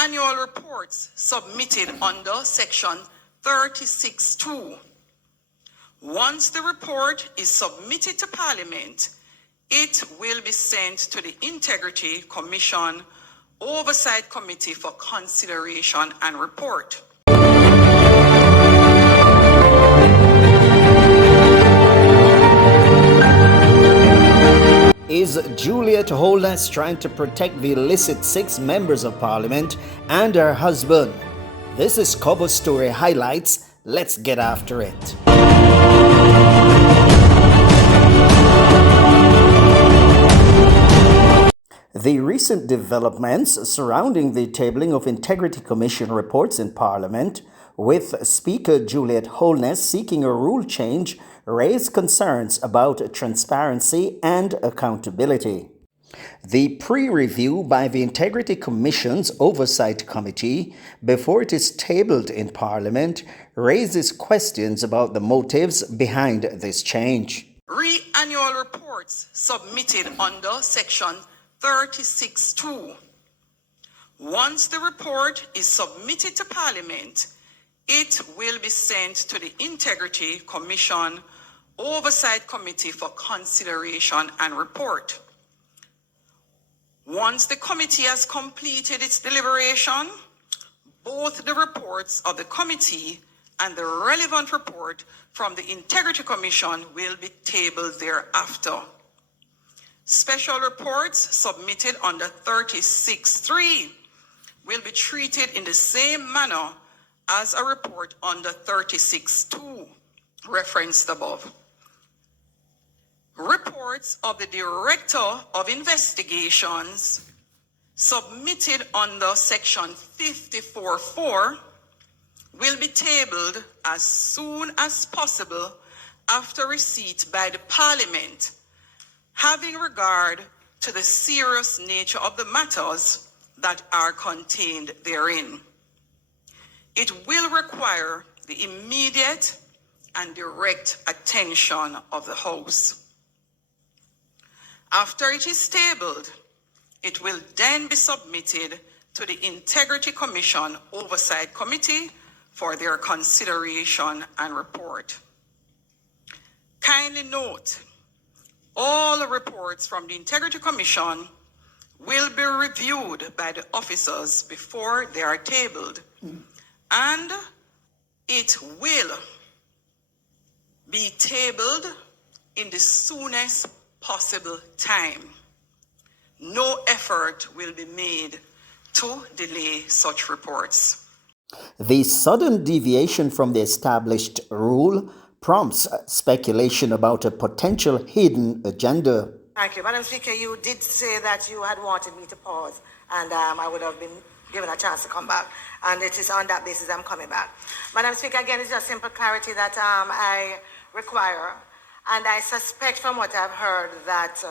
annual reports submitted under Section 36(2). Once the report is submitted to Parliament, it will be sent to the Integrity Commission Oversight Committee for consideration and report. Is Juliet Holness trying to protect the illicit 6 members of Parliament and her husband? This is Cover Story Highlights. Let's get after it. The recent developments surrounding the tabling of Integrity Commission reports in Parliament, with Speaker Juliet Holness seeking a rule change, raised concerns about transparency and accountability. The pre-review by the Integrity Commission's Oversight Committee, before it is tabled in Parliament, raises questions about the motives behind this change. Annual reports submitted under Section 36(2). Once the report is submitted to Parliament, it will be sent to the Integrity Commission Oversight Committee for consideration and report. Once the committee has completed its deliberation, both the reports of the committee and the relevant report from the Integrity Commission will be tabled thereafter. Special reports submitted under 36(3) will be treated in the same manner as a report under 36(2) referenced above. Reports of the Director of Investigations submitted under Section 54(4) will be tabled as soon as possible after receipt by the Parliament, having regard to the serious nature of the matters that are contained therein. It will require the immediate and direct attention of the House. After it is tabled, it will then be submitted to the Integrity Commission Oversight Committee for their consideration and report. Kindly note, all reports from the Integrity Commission will be reviewed by the officers before they are tabled, and it will be tabled in the soonest possible time. No effort will be made to delay such reports. The sudden deviation from the established rule prompts speculation about a potential hidden agenda. Thank you. Madam Speaker, you did say that you had wanted me to pause, and I would have been given a chance to come back, and it is on that basis I'm coming back. Madam Speaker, again, it's just simple clarity that I require, and I suspect from what I've heard that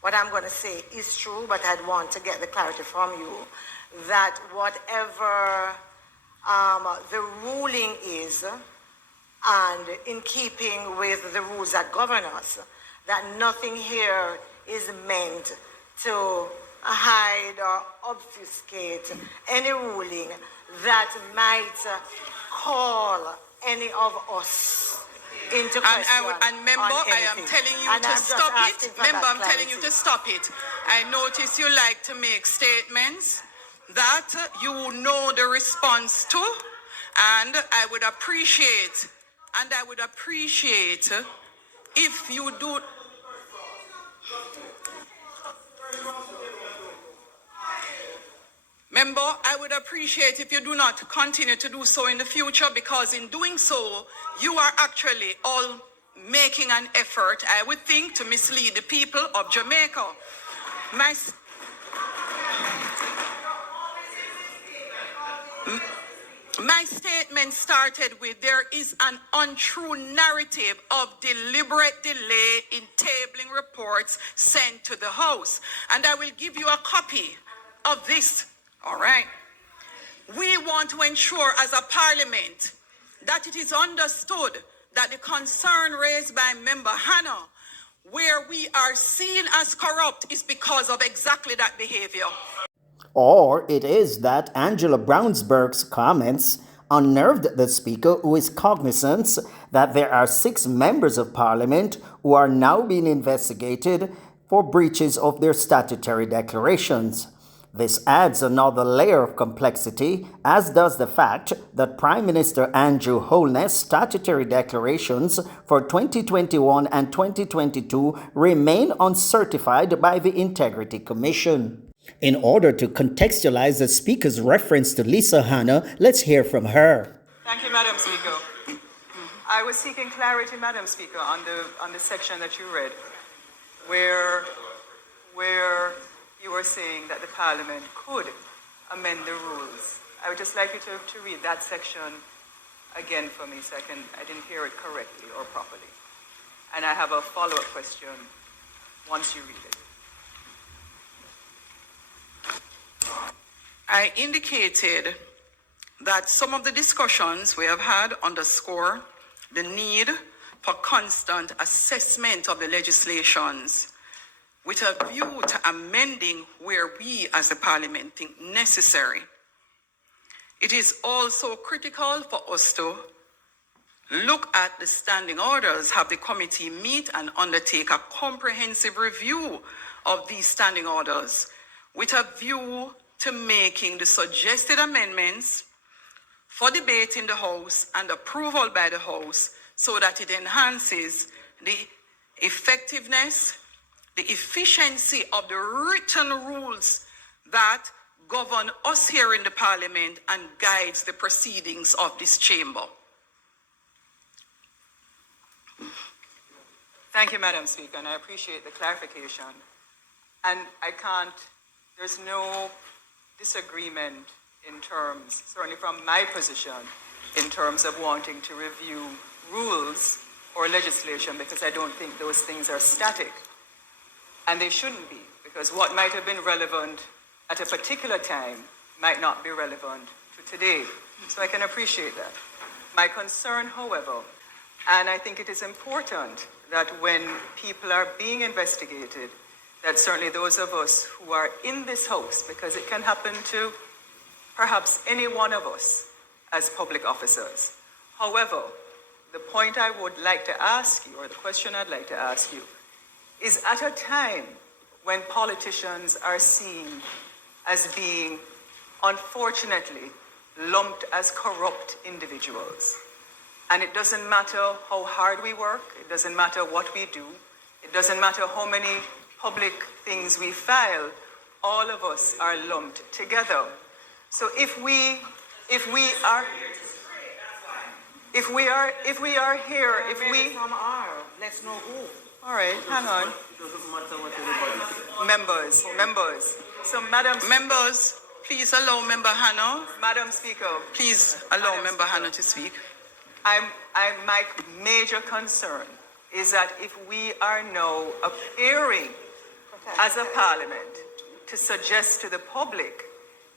what I'm going to say is true, but I'd want to get the clarity from you that whatever the ruling is, and in keeping with the rules that govern us, that nothing here is meant to hide or obfuscate any ruling that might call any of us into question. And member, I am telling you to stop it. Member, I'm telling you to stop it. I notice you like to make statements that you know the response to, and I would appreciate if you do. Member, I would appreciate if you do not continue to do so in the future, because in doing so, you are actually all making an effort, I would think, to mislead the people of Jamaica. My statement started with there is an untrue narrative of deliberate delay in tabling reports sent to the House. And I will give you a copy of this. All right. We want to ensure as a parliament that it is understood that the concern raised by Member Hannah, where we are seen as corrupt, is because of exactly that behavior. or it is that Angela Brownsburg's comments unnerved the Speaker, who is cognizant that there are 6 members of Parliament who are now being investigated for breaches of their statutory declarations. This adds another layer of complexity, as does the fact that Prime Minister Andrew Holness' statutory declarations for 2021 and 2022 remain uncertified by the Integrity Commission. In order to contextualize the Speaker's reference to Lisa Hanna, let's hear from her. Thank you, Madam Speaker. I was seeking clarity, Madam Speaker, on the section that you read, where you were saying that the Parliament could amend the rules. I would just like you to read that section again for me so I didn't hear it correctly or properly. And I have a follow-up question once you read it. I indicated that some of the discussions we have had underscore the need for constant assessment of the legislations with a view to amending where we as the Parliament think necessary. It is also critical for us to look at the standing orders, have the committee meet and undertake a comprehensive review of these standing orders with a view to making the suggested amendments for debate in the House and approval by the House so that it enhances the effectiveness, the efficiency of the written rules that govern us here in the Parliament and guides the proceedings of this chamber. Thank you, Madam Speaker, and I appreciate the clarification. And there's no disagreement in terms, certainly from my position, in terms of wanting to review rules or legislation, because I don't think those things are static. And they shouldn't be, because what might have been relevant at a particular time might not be relevant to today. So I can appreciate that. My concern, however, and I think it is important that when people are being investigated, that certainly those of us who are in this House, because it can happen to perhaps any one of us as public officers. However, the point I would like to ask you, or the question I'd like to ask you, is at a time when politicians are seen as being, unfortunately, lumped as corrupt individuals. And it doesn't matter how hard we work, it doesn't matter what we do, it doesn't matter how many public things we file, all of us are lumped together. So if we are here, Let's know who. all right, hang on. Members. So Members, please allow Member Hannah. Madam Speaker, Please allow Member Hannah to speak. my major concern is that if we are now appearing as a Parliament to suggest to the public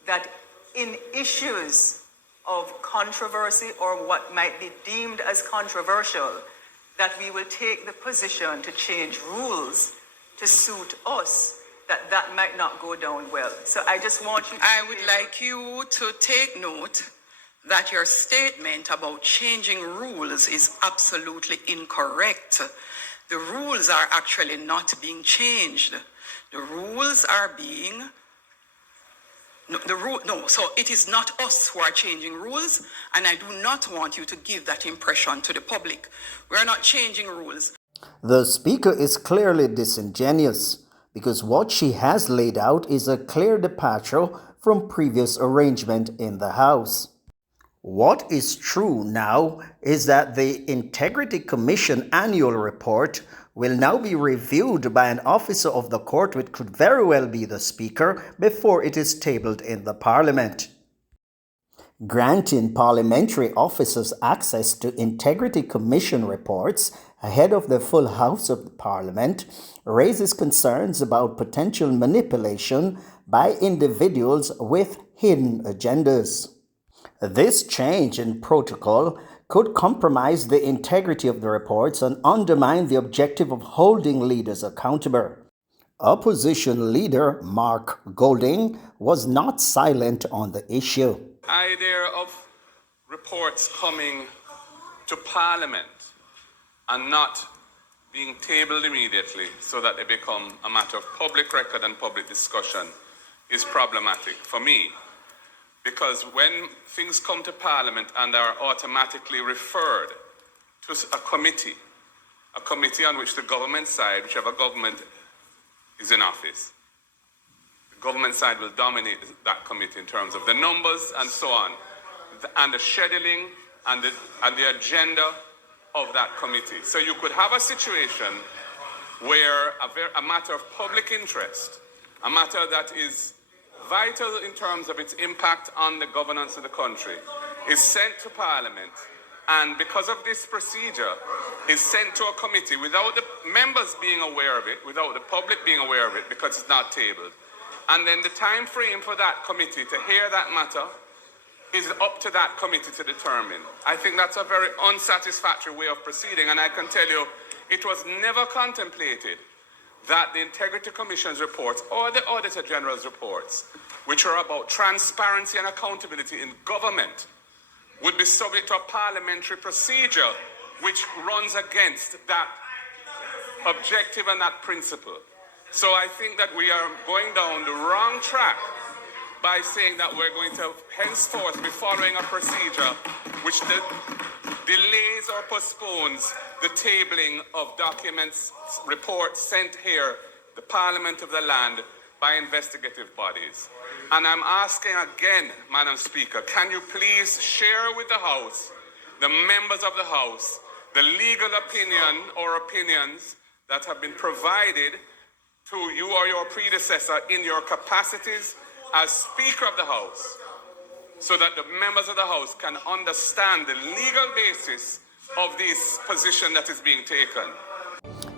that in issues of controversy or what might be deemed as controversial, that we will take the position to change rules to suit us, that might not go down well. So I just want you to... I would like you to take note that your statement about changing rules is absolutely incorrect. The rules are actually not being changed. The rules are being... So it is not us who are changing rules, and I do not want you to give that impression to the public. We are not changing rules. The Speaker is clearly disingenuous, because what she has laid out is a clear departure from previous arrangement in the House. What is true now is that the Integrity Commission annual report will now be reviewed by an officer of the court, which could very well be the Speaker, before it is tabled in the Parliament. Granting parliamentary officers access to Integrity Commission reports ahead of the full House of the Parliament raises concerns about potential manipulation by individuals with hidden agendas. This change in protocol could compromise the integrity of the reports and undermine the objective of holding leaders accountable. Opposition leader Mark Golding was not silent on the issue. Idea of reports coming to Parliament and not being tabled immediately so that they become a matter of public record and public discussion is problematic for me. Because when things come to Parliament and are automatically referred to a committee on which the government side, whichever government is in office, the government side will dominate that committee in terms of the numbers and so on, and the scheduling and the agenda of that committee. So you could have a situation where a matter of public interest, a matter that is vital in terms of its impact on the governance of the country, is sent to Parliament, and because of this procedure, is sent to a committee without the members being aware of it, without the public being aware of it, because it's not tabled. And then the time frame for that committee to hear that matter is up to that committee to determine. I think that's a very unsatisfactory way of proceeding, and I can tell you it was never contemplated that the Integrity Commission's reports or the Auditor General's reports, which are about transparency and accountability in government, would be subject to a parliamentary procedure which runs against that objective and that principle. So I think that we are going down the wrong track by saying that we're going to henceforth be following a procedure which delays or postpones the tabling of documents, reports sent here, the Parliament of the land, by investigative bodies. And I'm asking again, Madam Speaker, can you please share with the House, the members of the House, the legal opinion or opinions that have been provided to you or your predecessor in your capacities as Speaker of the House, so that the members of the House can understand the legal basis of this position that is being taken.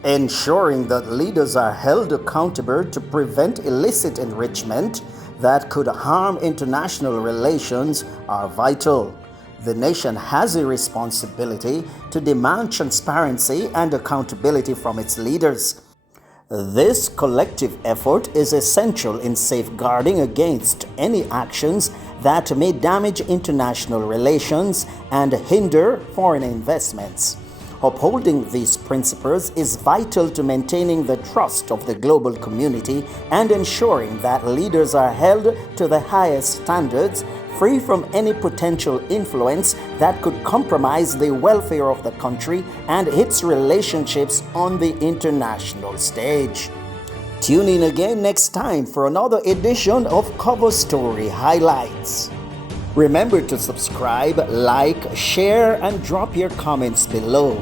Ensuring that leaders are held accountable to prevent illicit enrichment that could harm international relations are vital. The nation has a responsibility to demand transparency and accountability from its leaders. This collective effort is essential in safeguarding against any actions that may damage international relations and hinder foreign investments. Upholding these principles is vital to maintaining the trust of the global community and ensuring that leaders are held to the highest standards, free from any potential influence that could compromise the welfare of the country and its relationships on the international stage. Tune in again next time for another edition of Cover Story Highlights. Remember to subscribe, like, share, and drop your comments below.